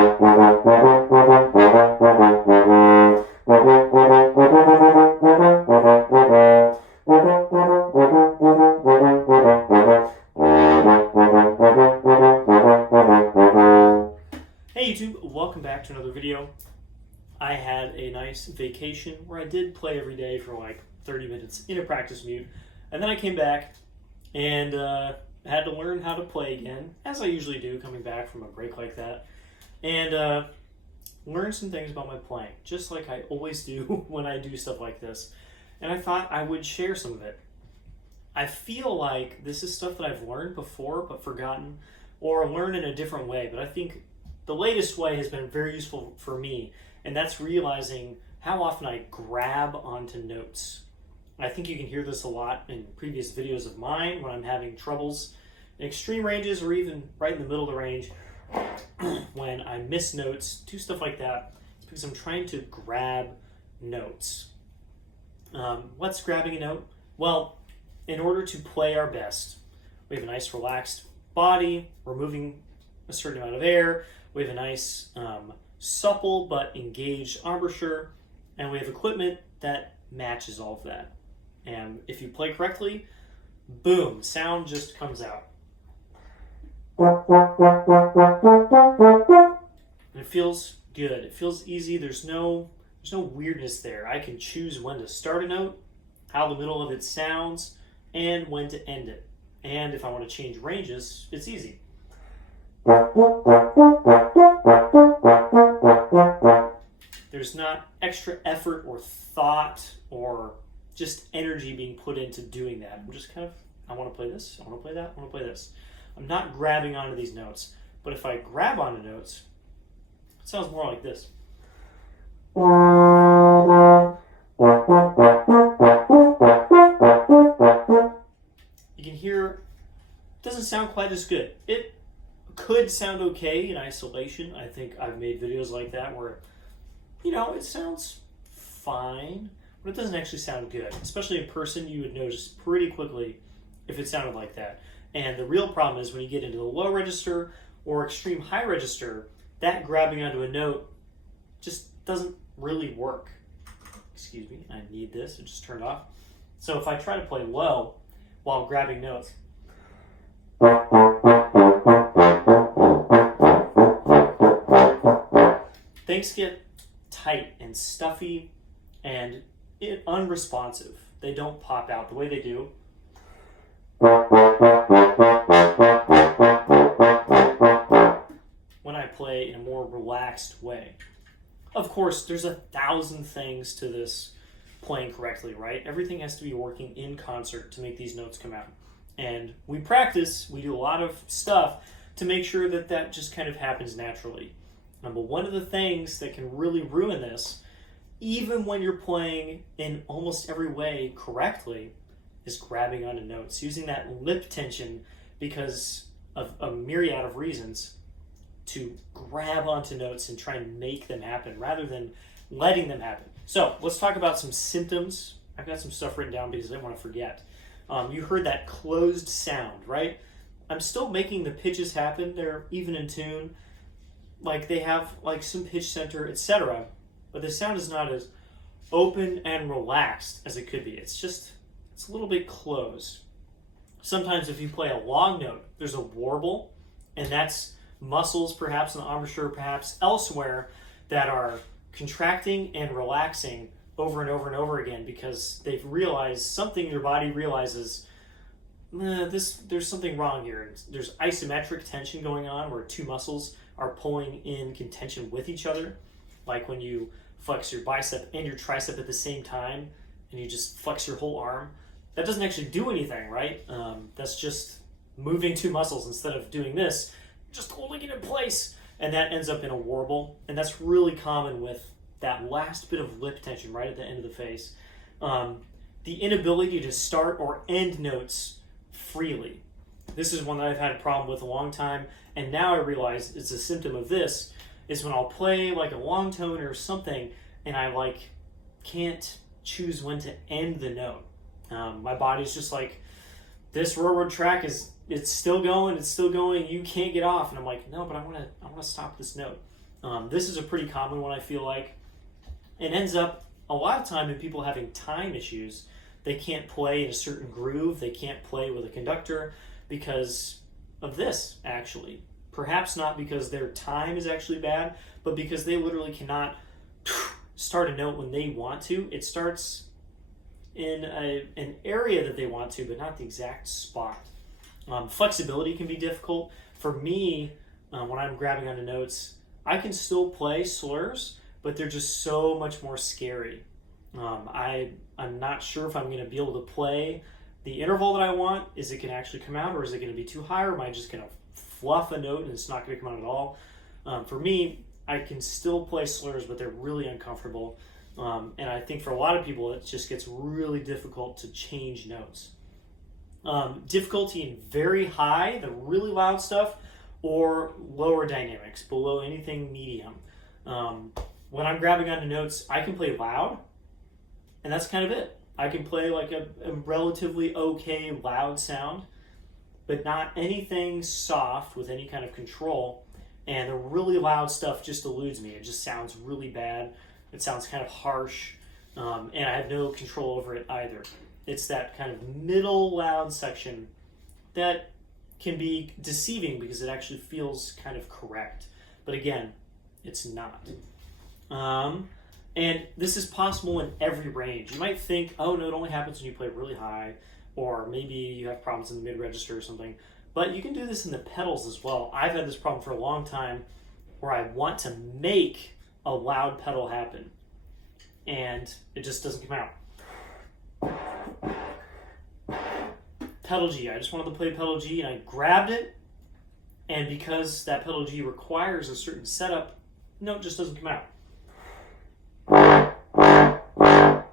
Hey YouTube, welcome back to another video. I had a nice vacation where I did play every day for like 30 minutes in a practice mute, and then I came back and had to learn how to play again, as I usually do coming back from a break like that, and learn some things about my playing, just like I always do when I do stuff like this. And I thought I would share some of it. I feel like this is stuff that I've learned before but forgotten, or learned in a different way, but I think the latest way has been very useful for me, and that's realizing how often I grab onto notes. I think you can hear this a lot in previous videos of mine when I'm having troubles in extreme ranges or even right in the middle of the range when I miss notes, do stuff like that. It's because I'm trying to grab notes. What's grabbing a note? Well, in order to play our best, we have a nice relaxed body, we're moving a certain amount of air, we have a nice supple but engaged embouchure, and we have equipment that matches all of that. And if you play correctly, boom, sound just comes out. And it feels good. It feels easy. There's no weirdness there. I can choose when to start a note, how the middle of it sounds, and when to end it. And if I want to change ranges, it's easy. There's not extra effort or thought or just energy being put into doing that. I'm just kind of, I want to play this, I want to play that, I want to play this. I'm not grabbing onto these notes. But if I grab onto notes, it sounds more like this. You can hear, it doesn't sound quite as good. It could sound okay in isolation. I think I've made videos like that where, you know, it sounds fine, but it doesn't actually sound good. Especially in person, you would notice pretty quickly if it sounded like that. And the real problem is when you get into the low register or extreme high register, that grabbing onto a note just doesn't really work. Excuse me, I need this, it just turned off. So if I try to play low while grabbing notes, things get tight and stuffy and unresponsive. They don't pop out the way they do when I play in a more relaxed way. Of course, there's 1,000 things to this playing correctly, right? Everything has to be working in concert to make these notes come out. And we practice, we do a lot of stuff to make sure that that just kind of happens naturally. But one of the things that can really ruin this, even when you're playing in almost every way correctly, is grabbing onto notes, using that lip tension because of a myriad of reasons to grab onto notes and try and make them happen rather than letting them happen. So let's talk about some symptoms. I've got some stuff written down because I don't want to forget. You heard that closed sound, right? I'm still making the pitches happen. They're even in tune. Like they have like some pitch center, etc. But the sound is not as open and relaxed as it could be. It's a little bit closed. Sometimes if you play a long note, there's a warble, and that's muscles perhaps in the embouchure, perhaps elsewhere, that are contracting and relaxing over and over and over again because they've realized something, their body realizes there's something wrong here. There's isometric tension going on where two muscles are pulling in contention with each other, like when you flex your bicep and your tricep at the same time and you just flex your whole arm. That doesn't actually do anything, right? That's just moving two muscles instead of doing this, just holding it in place, and that ends up in a warble. And that's really common with that last bit of lip tension right at the end of the face. The inability to start or end notes freely. This is one that I've had a problem with a long time, and now I realize it's a symptom of this, is when I'll play like a long tone or something, and I like can't choose when to end the note. My body's just like, this railroad track it's still going, you can't get off. And I'm like, no, but I want to stop this note. This is a pretty common one, I feel like. It ends up a lot of time in people having time issues. They can't play in a certain groove. They can't play with a conductor because of this, actually. Perhaps not because their time is actually bad, but because they literally cannot start a note when they want to. It starts in an area that they want to, but not the exact spot. Flexibility can be difficult. For me, when I'm grabbing onto notes, I can still play slurs, but they're just so much more scary. I'm not sure if I'm going to be able to play the interval that I want. Is it going to actually come out, or is it going to be too high, or am I just going to fluff a note and it's not going to come out at all? For me, I can still play slurs, but they're really uncomfortable. And I think for a lot of people, it just gets really difficult to change notes. Difficulty in very high, the really loud stuff, or lower dynamics, below anything medium. When I'm grabbing onto notes, I can play loud, and that's kind of it. I can play like a relatively okay loud sound, but not anything soft with any kind of control. And the really loud stuff just eludes me. It just sounds really bad. It sounds kind of harsh, and I have no control over it either. It's that kind of middle loud section that can be deceiving because it actually feels kind of correct. But again, it's not. And this is possible in every range. You might think, oh no, it only happens when you play really high, or maybe you have problems in the mid-register or something. But you can do this in the pedals as well. I've had this problem for a long time where I want to make a loud pedal happen, and it just doesn't come out. Pedal G. I just wanted to play pedal G, and I grabbed it, and because that pedal G requires a certain setup, note just doesn't come out.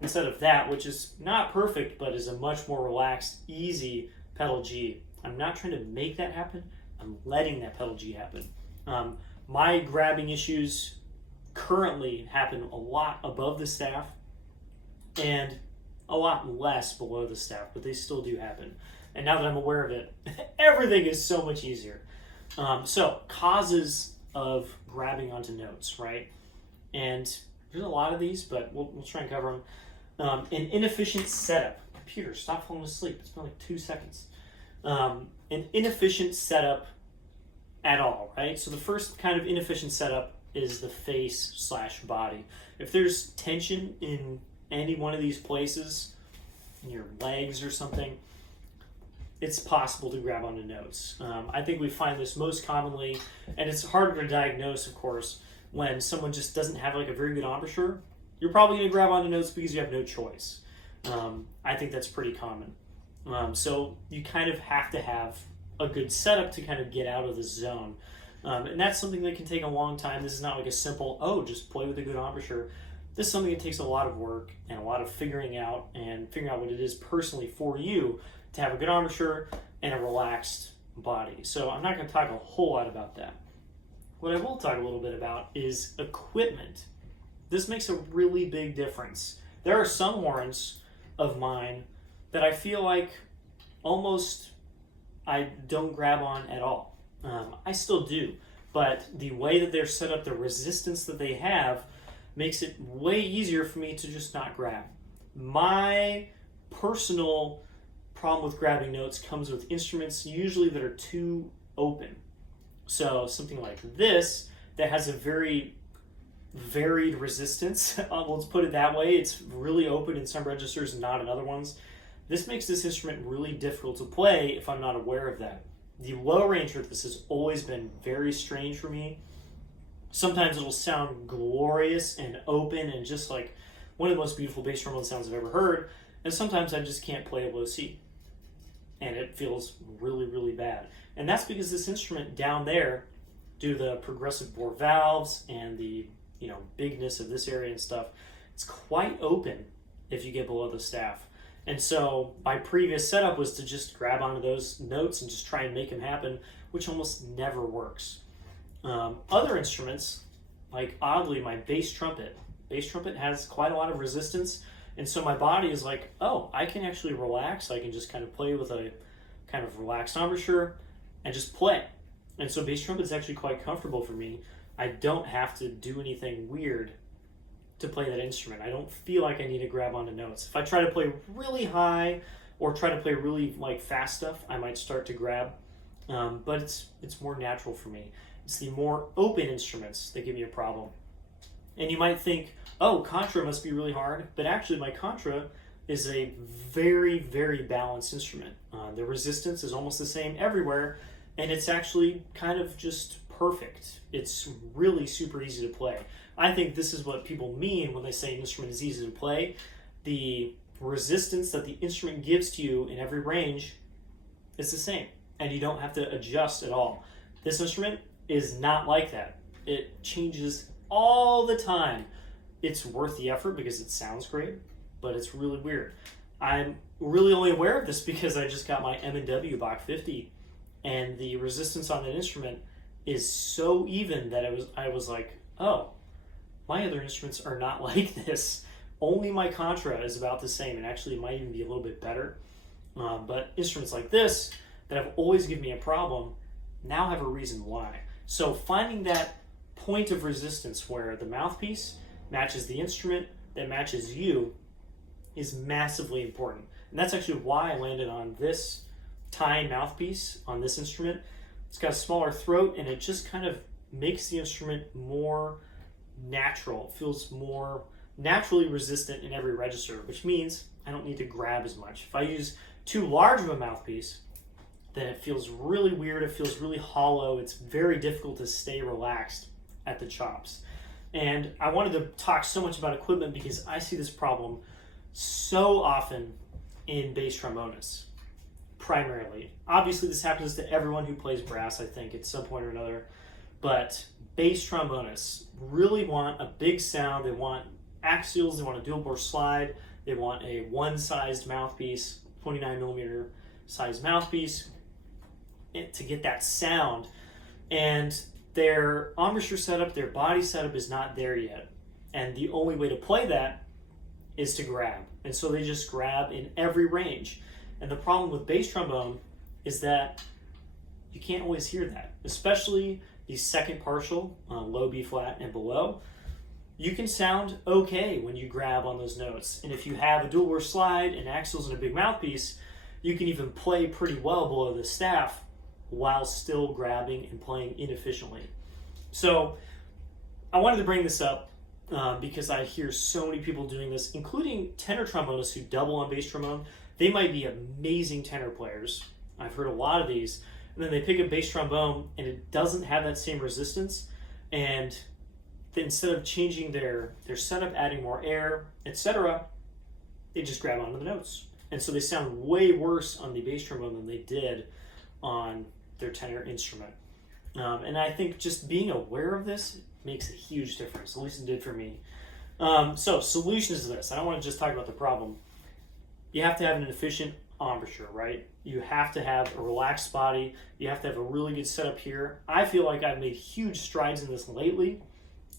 Instead of that, which is not perfect, but is a much more relaxed, easy pedal G. I'm not trying to make that happen. I'm letting that pedal G happen. My grabbing issues currently happen a lot above the staff and a lot less below the staff, but they still do happen. And now that I'm aware of it, everything is so much easier. So, causes of grabbing onto notes, right? And there's a lot of these, but we'll try and cover them. An inefficient setup. Computer, stop falling asleep. It's been like 2 seconds. An inefficient setup at all, right? So the first kind of inefficient setup is the face/body. If there's tension in any one of these places, in your legs or something, it's possible to grab onto notes. I think we find this most commonly, and it's harder to diagnose, of course, when someone just doesn't have like a very good embouchure. You're probably going to grab onto notes because you have no choice. I think that's pretty common. So you kind of have to have a good setup to kind of get out of the zone. And that's something that can take a long time. This is not like a simple, just play with a good embouchure. This is something that takes a lot of work and a lot of figuring out what it is personally for you to have a good embouchure and a relaxed body. So I'm not going to talk a whole lot about that. What I will talk a little bit about is equipment. This makes a really big difference. There are some horns of mine that I feel like almost I don't grab on at all. I still do, but the way that they're set up, the resistance that they have, makes it way easier for me to just not grab. My personal problem with grabbing notes comes with instruments usually that are too open. So something like this that has a very varied resistance, let's put it that way. It's really open in some registers and not in other ones. This makes this instrument really difficult to play if I'm not aware of that. The low range with this has always been very strange for me. Sometimes it'll sound glorious and open and just like one of the most beautiful bass trombone sounds I've ever heard, and sometimes I just can't play a low C. And it feels really, really bad. And that's because this instrument down there, due to the progressive bore valves and the bigness of this area and stuff, it's quite open if you get below the staff. And so my previous setup was to just grab onto those notes and just try and make them happen, which almost never works. Other instruments, like oddly my bass trumpet has quite a lot of resistance, and so my body is like, I can actually relax. I can just kind of play with a kind of relaxed embouchure and just play. And so bass trumpet's actually quite comfortable for me. I don't have to do anything weird to play that instrument. I don't feel like I need to grab onto notes. If I try to play really high or try to play really like fast stuff, I might start to grab. But it's more natural for me. It's the more open instruments that give me a problem. And you might think, oh, contra must be really hard, but actually my contra is a very, very balanced instrument. The resistance is almost the same everywhere, and it's actually kind of just perfect. It's really super easy to play. I think this is what people mean when they say an instrument is easy to play. The resistance that the instrument gives to you in every range is the same, and you don't have to adjust at all. This instrument is not like that. It changes all the time. It's worth the effort because it sounds great, but it's really weird. I'm really only aware of this because I just got my M&W Bach 50, and the resistance on that instrument is so even that I was like, oh, my other instruments are not like this. Only my contra is about the same, and actually it might even be a little bit better. But instruments like this that have always given me a problem now have a reason why. So finding that point of resistance where the mouthpiece matches the instrument that matches you is massively important. And that's actually why I landed on this tie mouthpiece on this instrument. It's got a smaller throat, and it just kind of makes the instrument more natural. It feels more naturally resistant in every register, which means I don't need to grab as much. If I use too large of a mouthpiece, then it feels really weird. It feels really hollow. It's very difficult to stay relaxed at the chops. And I wanted to talk so much about equipment because I see this problem so often in bass trombonists, primarily. Obviously, this happens to everyone who plays brass, I think, at some point or another. But bass trombonists really want a big sound. They want axials. They want a dual bore slide. They want a one-sized mouthpiece, 29 millimeter size mouthpiece to get that sound. And their embouchure setup, their body setup is not there yet. And the only way to play that is to grab. And so they just grab in every range. And the problem with bass trombone is that you can't always hear that, especially the second partial, low B flat and below. You can sound okay when you grab on those notes. And if you have a dual bore slide and axials and a big mouthpiece, you can even play pretty well below the staff while still grabbing and playing inefficiently. So I wanted to bring this up because I hear so many people doing this, including tenor trombonists who double on bass trombone. They might be amazing tenor players. I've heard a lot of these. And then they pick up bass trombone and it doesn't have that same resistance. And instead of changing their setup, adding more air, etc., they just grab onto the notes. And so they sound way worse on the bass trombone than they did on their tenor instrument. And I think just being aware of this makes a huge difference. At least it did for me. So solutions to this. I don't want to just talk about the problem. You have to have an efficient embouchure, right? You have to have a relaxed body. You have to have a really good setup here. I feel like I've made huge strides in this lately,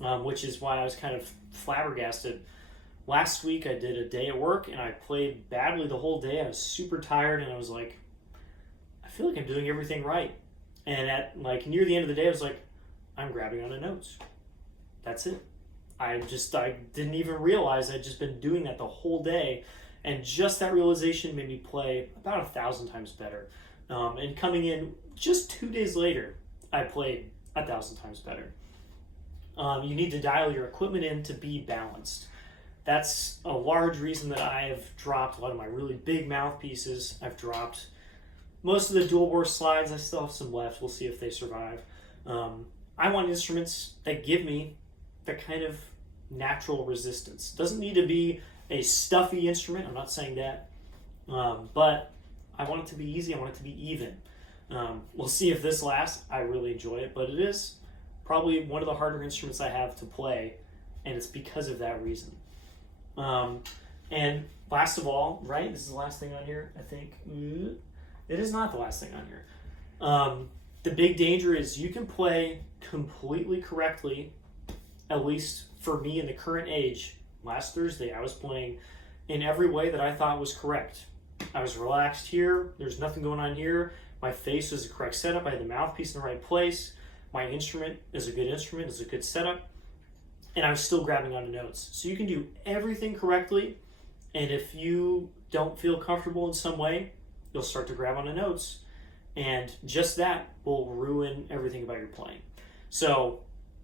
which is why I was kind of flabbergasted. Last week I did a day at work and I played badly the whole day. I was super tired and I was like, I feel like I'm doing everything right. And at like near the end of the day, I was like, I'm grabbing onto notes. That's it. I didn't even realize I'd just been doing that the whole day. And just that realization made me play about 1,000 times better. And coming in just 2 days later, I played 1,000 times better. You need to dial your equipment in to be balanced. That's a large reason that I have dropped a lot of my really big mouthpieces. I've dropped most of the dual bore slides. I still have some left. We'll see if they survive. I want instruments that give me the kind of natural resistance. Doesn't need to be a stuffy instrument. I'm not saying that. But I want it to be easy. I want it to be even. We'll see if this lasts. I really enjoy it, but it is probably one of the harder instruments I have to play, and it's because of that reason. And last of all, right, this is the last thing on here, I think. It is not the last thing on here. The big danger is you can play completely correctly, at least for me in the current age. Last Thursday, I was playing in every way that I thought was correct. I was relaxed here. There's nothing going on here. My face was the correct setup. I had the mouthpiece in the right place. my instrument is a good instrument, is a good setup, and I'm still grabbing onto notes. So you can do everything correctly, and if you don't feel comfortable in some way, you'll start to grab onto notes, and just that will ruin everything about your playing. So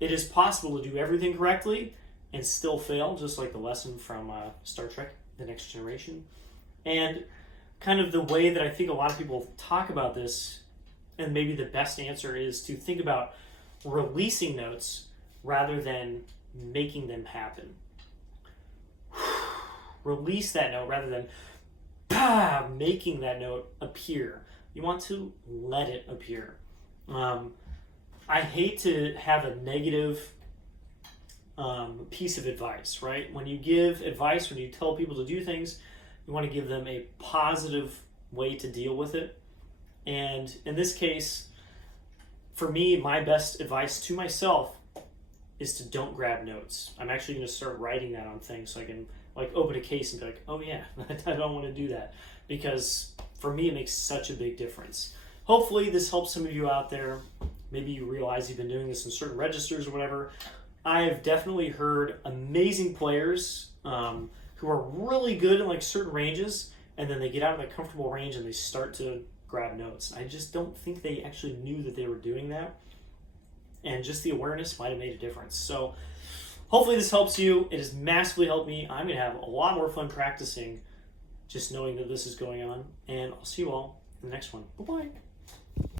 it is possible to do everything correctly and still fail, just like the lesson from Star Trek: The Next Generation. And kind of the way that I think a lot of people talk about this, and maybe the best answer is to think about releasing notes rather than making them happen. Release that note rather than making that note appear. You want to let it appear. I hate to have a negative piece of advice, right? When you give advice, when you tell people to do things, you want to give them a positive way to deal with it. And in this case, for me, my best advice to myself is to don't grab notes. I'm actually going to start writing that on things so I can like open a case and be like, oh yeah, I don't want to do that. Because for me, it makes such a big difference. Hopefully this helps some of you out there. Maybe you realize you've been doing this in certain registers or whatever. I've definitely heard amazing players who are really good in like certain ranges, and then they get out of that comfortable range and they start to grab notes. I just don't think they actually knew that they were doing that. And just the awareness might have made a difference. So hopefully this helps you. It has massively helped me. I'm going to have a lot more fun practicing just knowing that this is going on. And I'll see you all in the next one. Bye-bye.